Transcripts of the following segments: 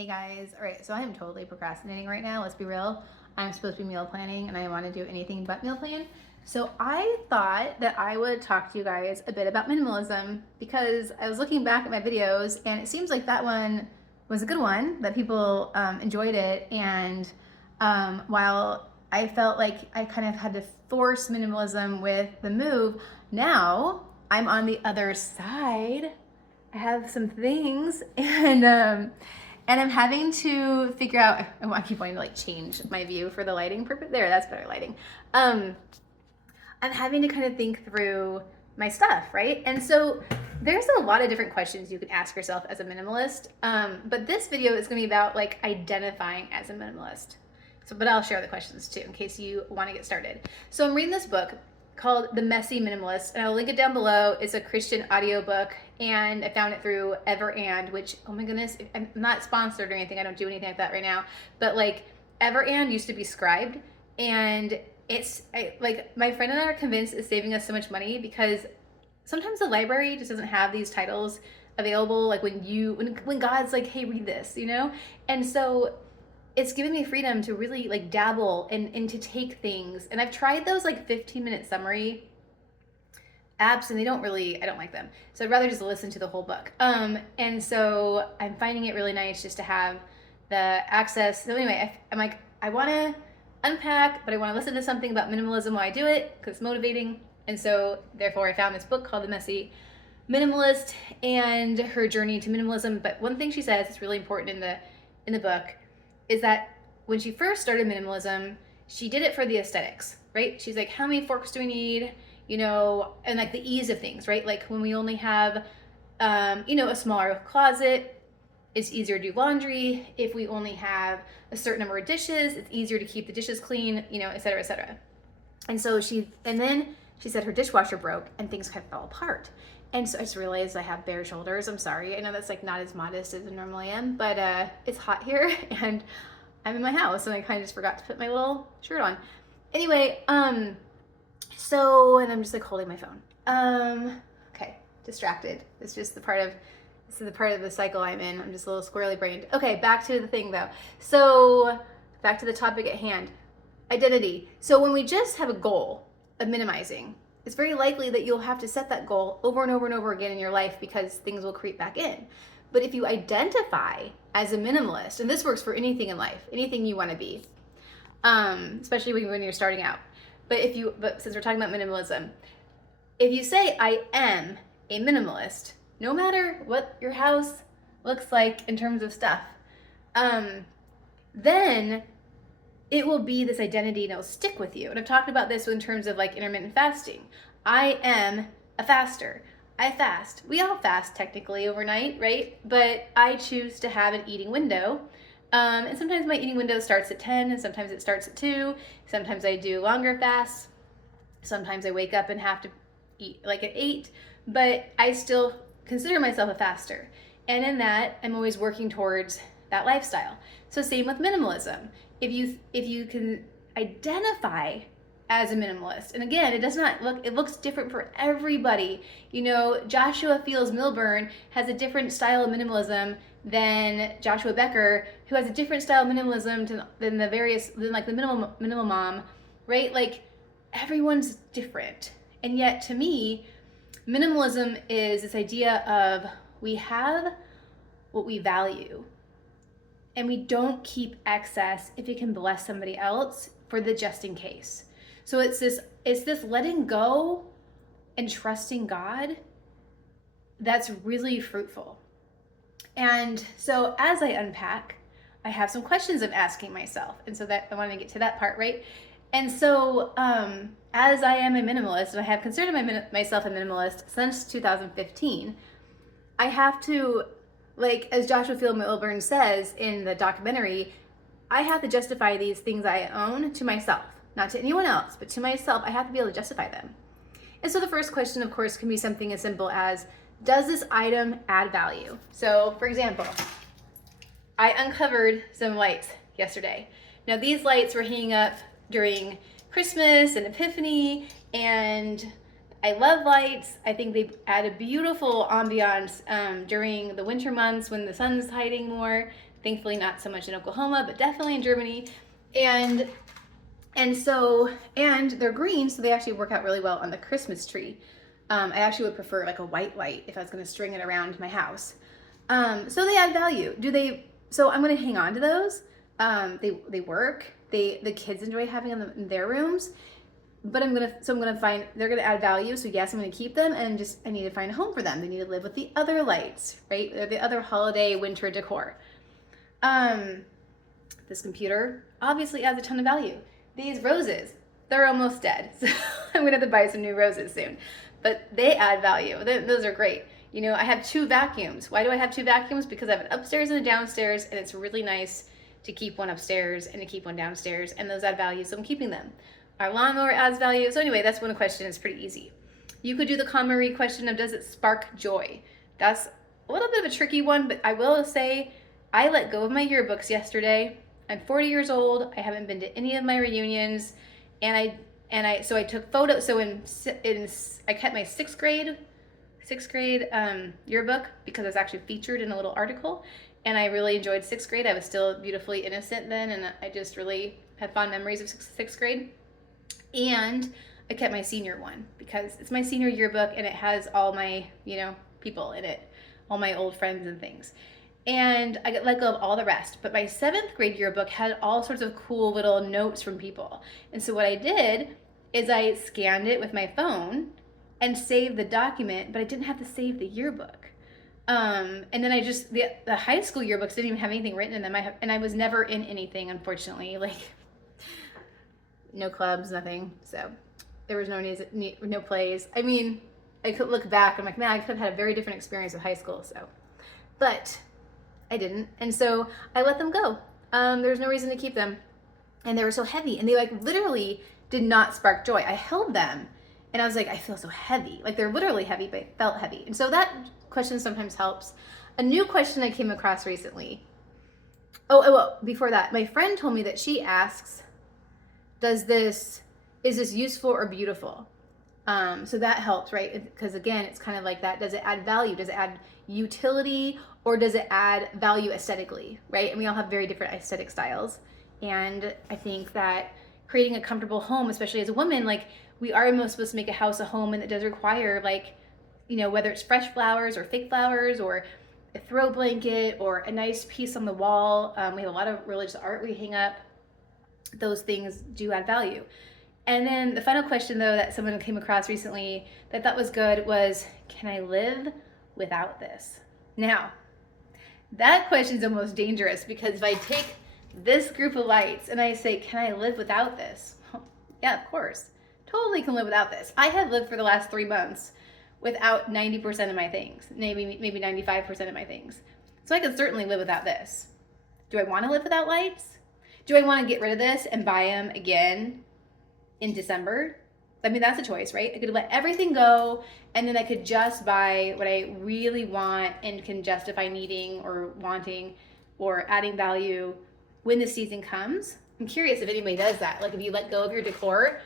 Hey guys, all right, so I am totally procrastinating right now, let's be real. I'm supposed to be meal planning and I want to do anything but meal plan. So I thought that I would talk to you guys a bit about minimalism because I was looking back at my videos and it seems like that one was a good one, that people enjoyed it. And while I felt like I kind of had to force minimalism with the move, now I'm on the other side. I have some things and I'm having to figure out, I keep wanting to like change my view for the lighting purpose. There, that's better lighting. I'm having to kind of think through my stuff, right? And so there's a lot of different questions you can ask yourself as a minimalist. But this video is gonna be about like identifying as a minimalist. So, but I'll share the questions too in case you wanna get started. So I'm reading this book called The Messy Minimalist, and I'll link it down below. It's a Christian audiobook, and I found it through Everand, which, oh my goodness, I'm not sponsored or anything. I don't do anything like that right now. But like Everand used to be Scribed, and like my friend and I are convinced it's saving us so much money because sometimes the library just doesn't have these titles available. Like when God's like, hey, read this, you know? And so it's given me freedom to really like dabble and to take things. And I've tried those like 15-minute summary apps and I don't like them. So I'd rather just listen to the whole book. And so I'm finding it really nice just to have the access. So anyway, I'm like, I want to unpack, but I want to listen to something about minimalism while I do it because it's motivating. And so therefore I found this book called The Messy Minimalist and her journey to minimalism. But one thing she says is really important in the book is that when she first started minimalism, she did it for the aesthetics, right? She's like, how many forks do we need? You know, and like the ease of things, right? Like when we only have, a smaller closet, it's easier to do laundry. If we only have a certain number of dishes, it's easier to keep the dishes clean, et cetera, et cetera. And so then she said her dishwasher broke and things kind of fell apart. And so I just realized I have bare shoulders. I'm sorry. I know that's like not as modest as I normally am, but it's hot here and I'm in my house and I kind of just forgot to put my little shirt on. Anyway, and I'm just like holding my phone. Okay, distracted. This is the part of the cycle I'm in. I'm just a little squirrely brained. Okay, back to the thing though. So back to the topic at hand, identity. So when we just have a goal of minimizing, it's very likely that you'll have to set that goal over and over and over again in your life because things will creep back in. But if you identify as a minimalist, and this works for anything in life, anything you want to be, especially when you're starting out. But since we're talking about minimalism, if you say I am a minimalist, no matter what your house looks like in terms of stuff, then it will be this identity and it'll stick with you. And I've talked about this in terms of like intermittent fasting. I am a faster. I fast. We all fast technically overnight, right? But I choose to have an eating window. And sometimes my eating window starts at 10 and sometimes it starts at 2. Sometimes I do longer fasts. Sometimes I wake up and have to eat like at 8, but I still consider myself a faster. And in that, I'm always working towards that lifestyle. So same with minimalism. If you can identify as a minimalist, and again, it looks different for everybody. Joshua Fields Milburn has a different style of minimalism than Joshua Becker, who has a different style of minimalism than like the minimal mom, right? Like everyone's different. And yet to me, minimalism is this idea of we have what we value. And we don't keep excess if it can bless somebody else for the just in case. So it's this letting go and trusting God that's really fruitful. And so as I unpack, I have some questions I'm asking myself. And so that I want to get to that part, right? And so as I am a minimalist, and I have considered myself a minimalist since 2015, I have to, like as Joshua Field Milburn says in the documentary, I have to justify these things I own to myself, not to anyone else, but to myself. I have to be able to justify them. And so the first question, of course, can be something as simple as, does this item add value? So for example, I uncovered some lights yesterday. Now these lights were hanging up during Christmas and Epiphany, and I love lights. I think they add a beautiful ambiance during the winter months when the sun's hiding more. Thankfully not so much in Oklahoma, but definitely in Germany. And they're green, so they actually work out really well on the Christmas tree. I actually would prefer like a white light if I was going to string it around my house. So they add value. So I'm going to hang on to those. They work. The kids enjoy having them in their rooms. But I'm gonna find they're gonna add value. So yes, I'm gonna keep them, and I need to find a home for them. They need to live with the other lights, right? They're the other holiday winter decor. This computer obviously adds a ton of value. These roses, they're almost dead, so I'm gonna have to buy some new roses soon. But they add value. Those are great. You know, I have 2 vacuums. Why do I have 2 vacuums? Because I have an upstairs and a downstairs, and it's really nice to keep one upstairs and to keep one downstairs, and those add value, so I'm keeping them. Our lawnmower adds value. So anyway, that's one question. It's pretty easy. You could do the KonMari question of, does it spark joy? That's a little bit of a tricky one, but I will say I let go of my yearbooks yesterday. I'm 40 years old. I haven't been to any of my reunions, and I took photos. So I kept my sixth grade yearbook because I was actually featured in a little article, and I really enjoyed 6th grade. I was still beautifully innocent then, and I just really had fond memories of sixth grade. And I kept my senior one because it's my senior yearbook, and it has all my, people in it, all my old friends and things. And I let go of all the rest. But my 7th grade yearbook had all sorts of cool little notes from people. And so what I did is I scanned it with my phone and saved the document, but I didn't have to save the yearbook. And then the high school yearbooks didn't even have anything written in them. And I was never in anything, unfortunately. No clubs, nothing. So there was no plays. I mean, I could look back. I'm like, man, I could have had a very different experience with high school. But I didn't. And so I let them go. There was no reason to keep them. And they were so heavy. And they literally did not spark joy. I held them and I was like, I feel so heavy. They're literally heavy, but it felt heavy. And so that question sometimes helps. A new question I came across recently. Well, before that, my friend told me that she asks, is this useful or beautiful? So that helps, right? Because again, it's kind of like that. Does it add value? Does it add utility, or does it add value aesthetically, right? And we all have very different aesthetic styles. And I think that creating a comfortable home, especially as a woman, we are most supposed to make a house a home, and it does require whether it's fresh flowers or fake flowers or a throw blanket or a nice piece on the wall. We have a lot of religious art we hang up. Those things do add value. And then the final question, though, that someone came across recently that I thought was good was, can I live without this? Now, that question is almost dangerous, because if I take this group of lights and I say, can I live without this? Yeah, of course. Totally can live without this. I have lived for the last 3 months without 90% of my things, maybe 95% of my things. So I could certainly live without this. Do I want to live without lights? Do I want to get rid of this and buy them again in December? I mean, that's a choice, right? I could let everything go, and then I could just buy what I really want and can justify needing or wanting or adding value when the season comes. I'm curious if anybody does that. If you let go of your decor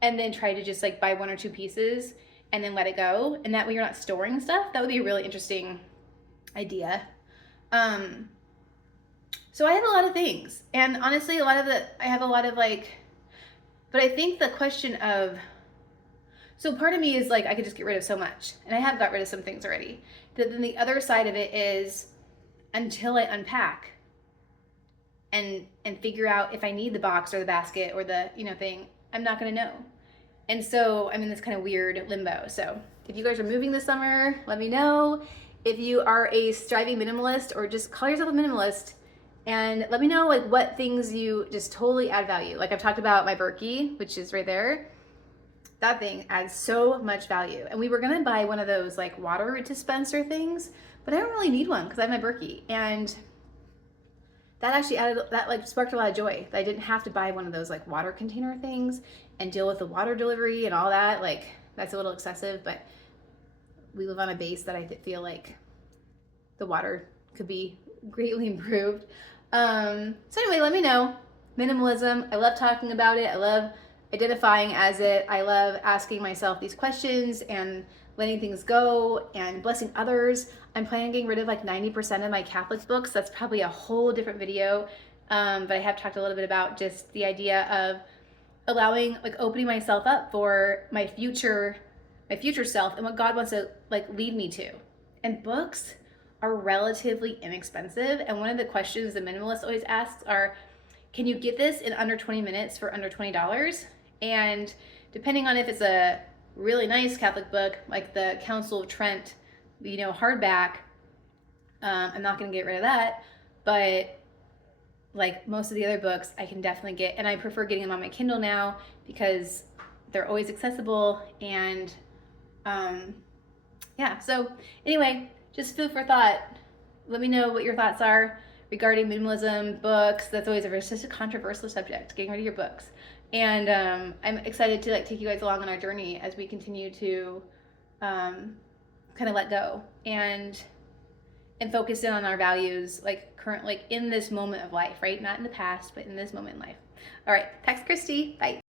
and then try to just buy 1 or 2 pieces and then let it go, and that way you're not storing stuff. That would be a really interesting idea. So I have a lot of things, and honestly, I have a lot of but I think the question of, so part of me is I could just get rid of so much, and I have got rid of some things already. But then the other side of it is, until I unpack and figure out if I need the box or the basket or the thing, I'm not gonna know. And so I'm in this kind of weird limbo. So if you guys are moving this summer, let me know. If you are a striving minimalist, or just call yourself a minimalist, and let me know what things you just totally add value. I've talked about my Berkey, which is right there. That thing adds so much value. And we were gonna buy one of those water dispenser things, but I don't really need one because I have my Berkey. And that actually sparked a lot of joy. I didn't have to buy one of those water container things and deal with the water delivery and all that. That's a little excessive, but we live on a base that I feel the water could be greatly improved. So anyway, let me know. Minimalism, I love talking about it. I love identifying as it. I love asking myself these questions and letting things go and blessing others. I'm planning on getting rid of like 90% of my Catholic books. That's probably a whole different video. But I have talked a little bit about just the idea of allowing, like, opening myself up for my future self and what God wants to like lead me to. And books are relatively inexpensive. And one of the questions the minimalist always asks are, can you get this in under 20 minutes for under $20? And depending on if it's a really nice Catholic book, like the Council of Trent, hardback, I'm not going to get rid of that. But like most of the other books, I can definitely get, and I prefer getting them on my Kindle now because they're always accessible. And yeah, so anyway, just food for thought. Let me know what your thoughts are regarding minimalism, books. That's always such a controversial subject, getting rid of your books. And I'm excited to like take you guys along on our journey as we continue to kind of let go and focus in on our values, like in this moment of life, right? Not in the past, but in this moment in life. All right, text Christy. Bye.